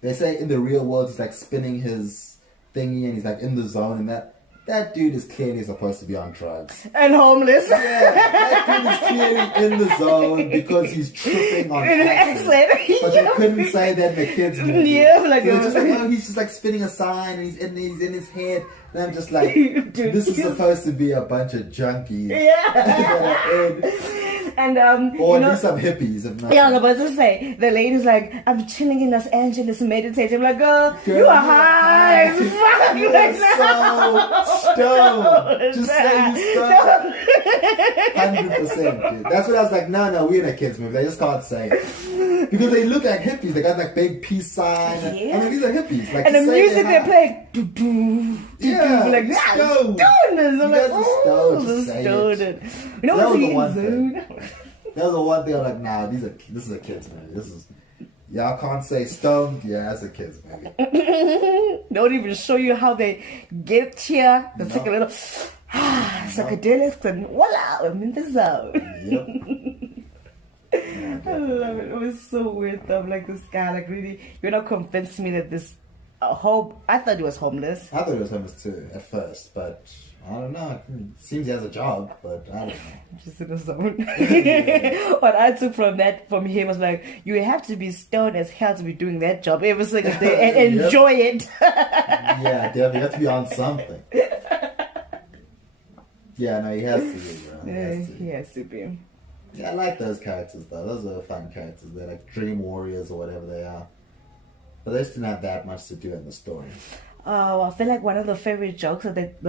they say in the real world he's like spinning his thingy and he's like in the zone, and that dude is clearly supposed to be on drugs. And homeless. Yeah, that dude is clearly in the zone because he's tripping on acid. But they couldn't say that in the kids' movie. Yeah, like, so just like, oh, he's just like spinning a sign and he's in his head. And I'm just like, this is supposed to be a bunch of junkies. Yeah. And or at least some hippies. If not, yeah, I was about to say, the lady's like, I'm chilling in Los Angeles meditating. I'm like, girl, you are high as fuck. You are so stoned. Just say you stoned. 100%, dude. That's what I was like, no, we're in a kids movie. They just can't say it. Because they look like hippies. They got like big peace sign. Yeah. I mean, these are hippies. Like, and the music they're playing, yeah, like, stoned. I'm like, oh, stoned. You know that what's was the one thing? thing. That was the one thing I'm like, nah, this is a kids movie. Y'all can't say stoned. Yeah, that's a kids movie. They don't even show you how they get here. They take a little psychedelics and voila, I'm in the zone. Yep. I love it. It was so weird though. Like this guy, like really, you're not convinced me that this I thought he was homeless. I thought he was homeless too at first, but I don't know. It seems he has a job, but I don't know. Just in the zone. What I took from him was like, you have to be stoned as hell to be doing that job every single day and enjoy it. Yeah, definitely. You have to be on something. Yeah, no, he has to be, bro. He has to be. Yeah, I like those characters though. Those are fun characters. They're like dream warriors or whatever they are. But they just didn't have that much to do in the story. Oh, I feel like one of the favorite jokes that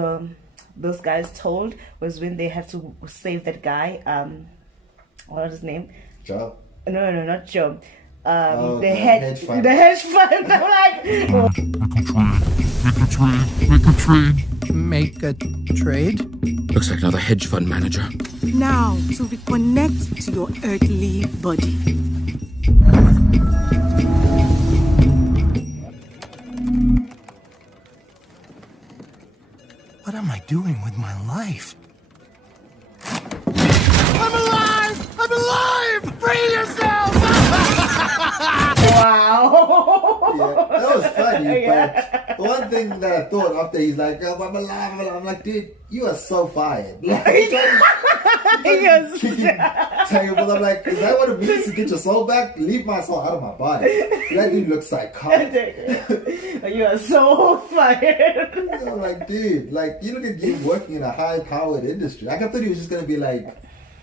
those guys told was when they had to save that guy. What was his name? Joe? No, not Joe. The hedge fund. The hedge fund. I'm like, Make a trade? Looks like another hedge fund manager. Now, to reconnect to your earthly body. What am I doing with my life? I'm alive! I'm alive! Free yourself! wow. Yeah, that was funny, but the one thing that I thought after he's like, oh, I'm alive, I'm like, dude, you are so fired. Like, Yes. terrible. I'm like, is that what it means to get your soul back? Leave my soul out of my body. That dude looks psychotic. You are so fired. I'm like, dude, like, you look at you working in a high-powered industry. Like, I thought he was just going to be like,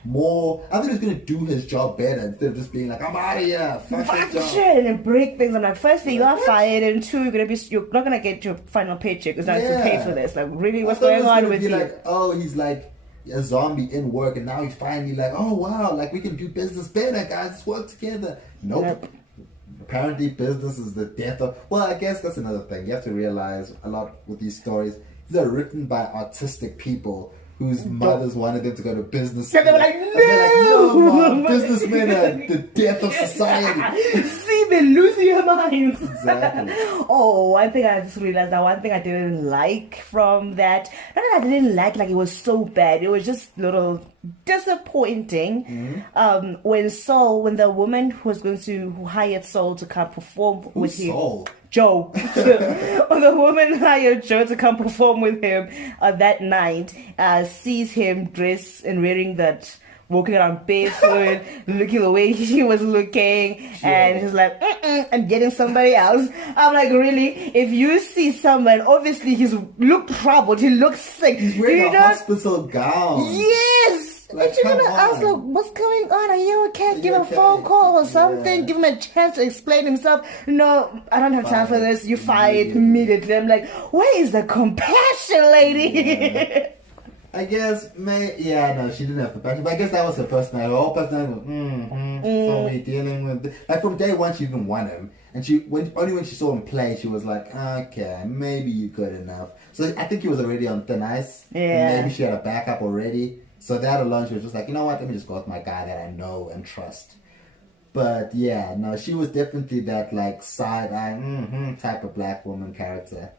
more, I thought he was going to do his job better instead of just being like, I'm out of here. Fuck this job. Shit, and break things. I'm like, firstly, you are fired, and two, you're not gonna get your final paycheck because I have to pay for this. Like, really, what's going on with you? Like, oh, he's like a zombie in work, and now he's finally like, oh wow, like we can do business better, guys. Let's work together. Nope. Apparently, business is the death of. Well, I guess that's another thing. You have to realize a lot with these stories. These are written by autistic people whose mothers wanted them to go to business. Yeah, they were like, no! No, Mom, businessmen are the death of society. See, they lose your minds. Exactly. Oh, one thing I just realized that one thing I didn't like from that, not that I didn't like it was so bad. It was just a little disappointing. When the woman who hired Saul to come perform with him. Saul? Joe. The woman hired Joe to come perform with him that night, sees him dressed and wearing that, walking around barefoot, looking the way he was looking, and he's like, I'm getting somebody else. I'm like, really? If you see someone, obviously he's looked troubled, he looks sick. He's wearing a hospital gown. Yes! Like, you're gonna come ask, on. like, what's going on? Are you okay? Give you him a okay? phone call or something. Yeah. Give him a chance to explain himself. No, I don't have time for this. You fired immediately. I'm like, where is the compassion, lady? Yeah. I guess, no, she didn't have compassion. But I guess that was her personality. Her whole personality was, so we dealing with this. Like, from day one, she didn't want him. And only when she saw him play, she was like, okay, maybe you're good enough. So I think he was already on thin ice. Yeah. And maybe she had a backup already. So that alone, she was just like, you know what, let me just go with my guy that I know and trust. But yeah, no, she was definitely that like side-eye, type of black woman character.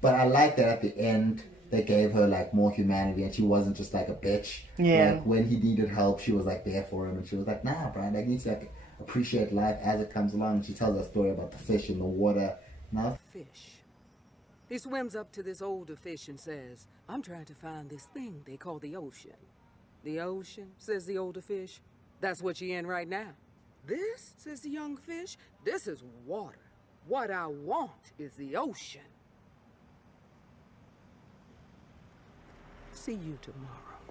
But I like that at the end, they gave her like more humanity and she wasn't just like a bitch. Yeah. Like when he needed help, she was like there for him and she was like, nah, Brian, like you need to like appreciate life as it comes along. And she tells a story about the fish in the water. Now, fish. He swims up to this older fish and says, I'm trying to find this thing they call the ocean. The ocean, says the older fish. That's what you're in right now. This, says the young fish, this is water. What I want is the ocean. See you tomorrow.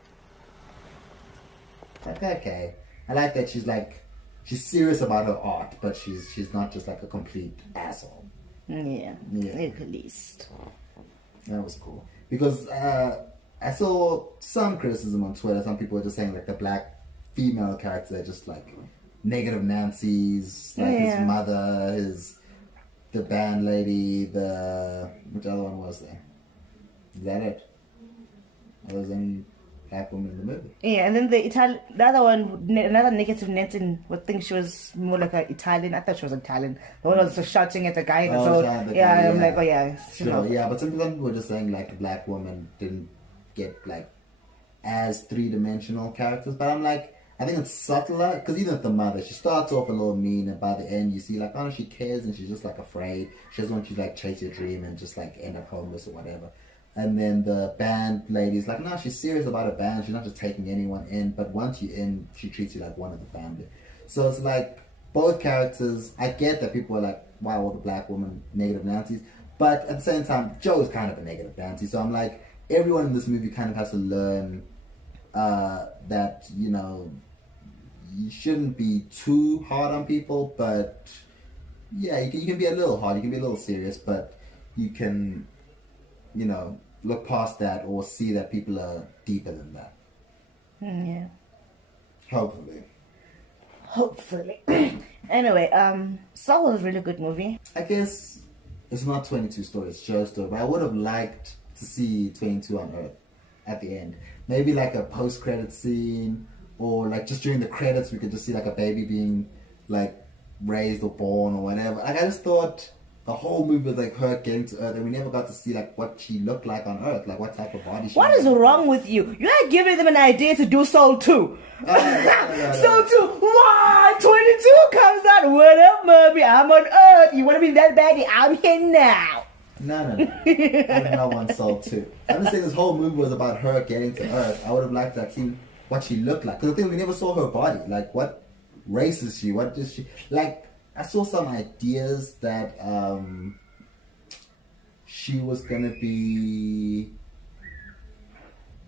Okay. I like that she's serious about her art, but she's not just like a complete asshole. Yeah. At least. That was cool. Because I saw some criticism on Twitter. Some people were just saying like the black female characters are just like negative Nancy's, like his mother, the band lady, which other one was there? Is that it? Or was any black woman in the movie? Yeah, and then the other one, another negative Nancy would think she was more like an Italian. I thought she was Italian. The one was shouting at the guy. I'm like, oh yeah. Sure, yeah, but some people were just saying like the black woman didn't get like as three-dimensional characters, but I'm like, I think it's subtler because even with the mother, she starts off a little mean, and by the end you see like, oh no, she cares and she's just like afraid. She doesn't want you to like chase your dream and just like end up homeless or whatever. And then the band lady's like, no, she's serious about her band. She's not just taking anyone in, but once you're in, she treats you like one of the family. So it's like both characters. I get that people are like, wow, all the black woman negative Nancy's, but at the same time, Joe is kind of a negative Nancy. So I'm like, everyone in this movie kind of has to learn that, you know, you shouldn't be too hard on people, but yeah, you can be a little hard, you can be a little serious, but you can, look past that or see that people are deeper than that. Yeah. Hopefully. Anyway, Soul was a really good movie. I guess it's not 22 stories, it's Joe's story, but I would have liked to see 22 on Earth at the end. Maybe like a post-credit scene, or like just during the credits we could just see like a baby being like raised or born or whatever. Like I just thought the whole movie was like her getting to Earth, and we never got to see like what she looked like on Earth, like what type of body she What had. is wrong with you? You are giving them an idea to do Soul 2. No. Soul 2, what? 22 comes out. What up, mommy? I'm on Earth. You want to be that baddie? I'm here now. No. I do not want Soul 2. I'm just saying this whole movie was about her getting to Earth. I would have liked to have seen what she looked like. Because the thing, we never saw her body. Like, what race is she? What does she... Like, I saw some ideas that she was going to be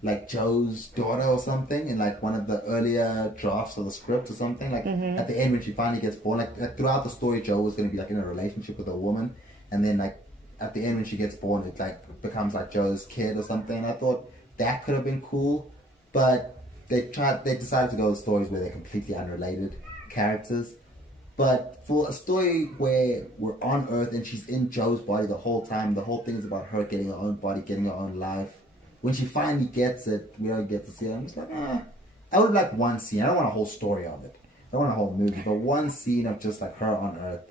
like Joe's daughter or something in like one of the earlier drafts of the script or something. Like, at the end when she finally gets born, like throughout the story, Joe was going to be like in a relationship with a woman. And then like, at the end when she gets born, it like becomes like Joe's kid or something. I thought that could have been cool, but they decided to go with stories where they're completely unrelated characters. But for a story where we're on Earth and she's in Joe's body the whole time, the whole thing is about her getting her own body, getting her own life. When she finally gets it, we don't get to see it. I'm just like, I would like one scene. I don't want a whole story of it. I don't want a whole movie, but one scene of just like her on Earth.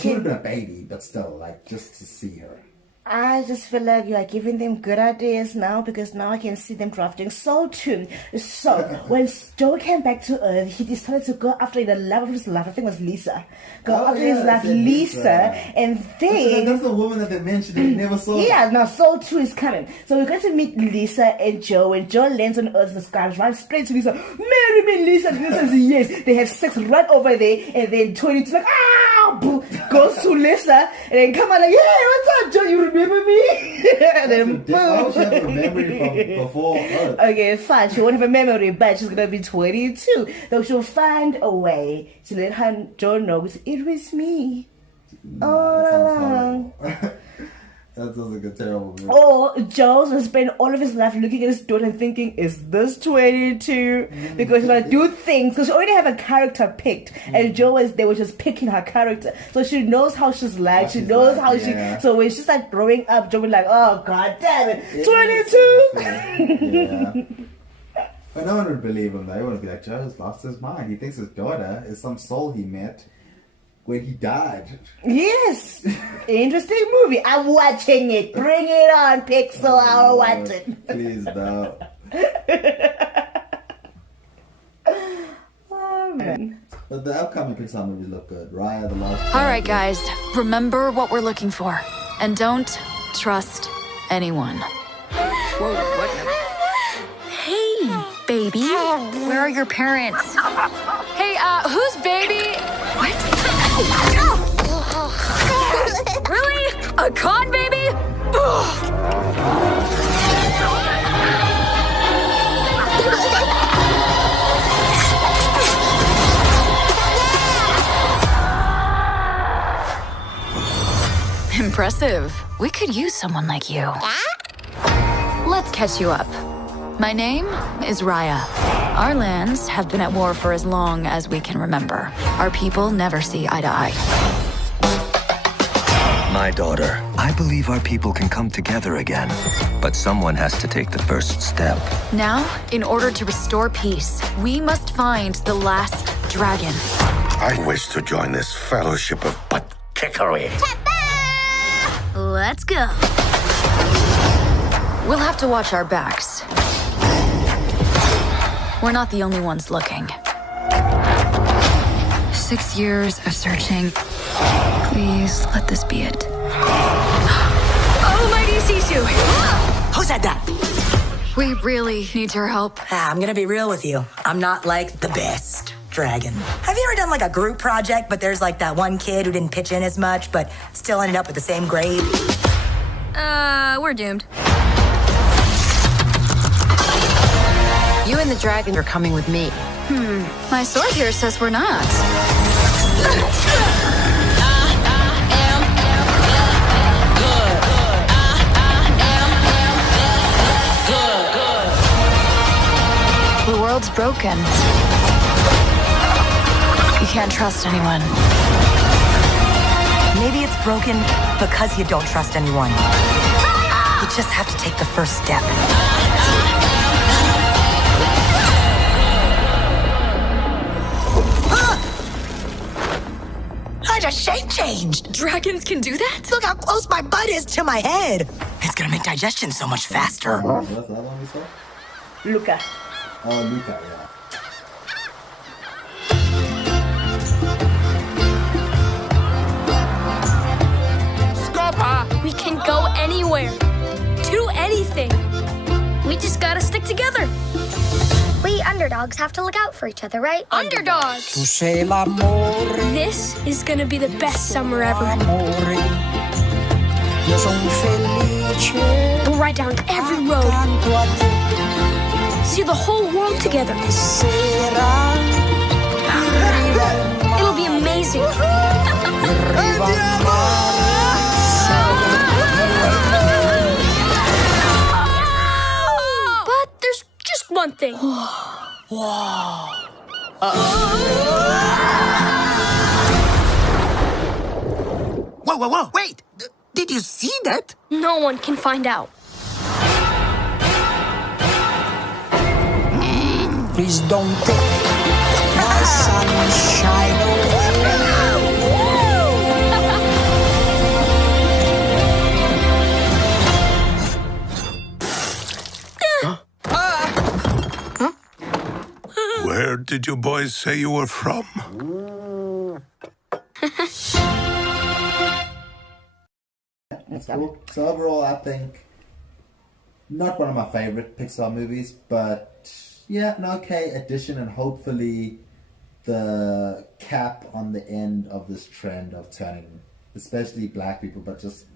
She would have been a baby, but still, like, just to see her. I just feel like you are giving them good ideas now, because now I can see them drafting Soul 2. So, when Joe came back to Earth, he decided to go after the love of his life. I think it was Lisa. His life, Lisa. And then... That's the woman that they mentioned. They never saw her. Yeah, now Soul 2 is coming. So we're going to meet Lisa and Joe. When Joe lands on Earth, the sky runs straight to Lisa. Marry me, Lisa. And Lisa says yes. They have sex right over there. And then 22 like, goes to Lisa. And then come on like, hey, what's up, Joe? You remember me? And then boom. Why would she have a memory from before Earth? Okay, fine. She won't have a memory, but she's gonna be 22. Though she'll find a way to let her Joe know it was me all along. That sounds like a terrible movie. Or Joe's gonna spend all of his life looking at his daughter and thinking, is this 22? Because she's gonna do things, because she already have a character picked, and Joe was there, was just picking her character. So she knows how she's like, she knows how she... So when she's like growing up, Joe will be like, oh god damn it, 22! Yeah. But no one would believe him though. Everyone would be like, Joe's lost his mind. He thinks his daughter is some soul he met when he died. Yes! Interesting movie. I'm watching it. Bring it on, Pixar. I'll watch it. Please, no. Oh, man. But the upcoming Pixar movies look good. Raya, The Lost... Alright, guys. Remember what we're looking for. And don't trust anyone. Whoa, what? Hey, baby. Where are your parents? Hey, who's baby? What? Really? A con baby? Impressive. We could use someone like you. Let's catch you up. My name is Raya. Our lands have been at war for as long as we can remember. Our people never see eye to eye. My daughter, I believe our people can come together again. But someone has to take the first step. Now, in order to restore peace, we must find the last dragon. I wish to join this fellowship of butt kickery. Let's go. We'll have to watch our backs. We're not the only ones looking. 6 years of searching. Please let this be it. Oh, mighty Sisu! Who said that? We really need your help. I'm gonna be real with you. I'm not like the best dragon. Have you ever done like a group project, but there's like that one kid who didn't pitch in as much, but still ended up with the same grade? We're doomed. You and the dragon are coming with me. My sword here says we're not. The world's broken. You can't trust anyone. Maybe it's broken because you don't trust anyone. You just have to take the first step. I just shape changed. Dragons can do that? Look how close my butt is to my head. It's gonna make digestion so much faster. What's that one we saw? Luca. Oh, Luca, yeah. We can go anywhere. Do anything. We just gotta stick together. We underdogs have to look out for each other, right? Underdogs. This is gonna be the best summer ever. We'll ride down every road. See the whole world together. It'll be amazing. But there's just one thing. Whoa. Whoa, wait! Did you see that? No one can find out. Please don't take my sunshine away. Where did you boys say you were from? That's cool. So overall, I think not one of my favorite Pixar movies, but yeah, an okay addition, and hopefully the cap on the end of this trend of turning, especially black people, but just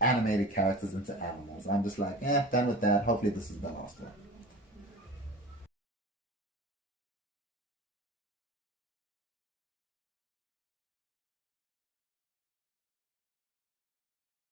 animated characters into animals. I'm just like, done with that. Hopefully this is the last one.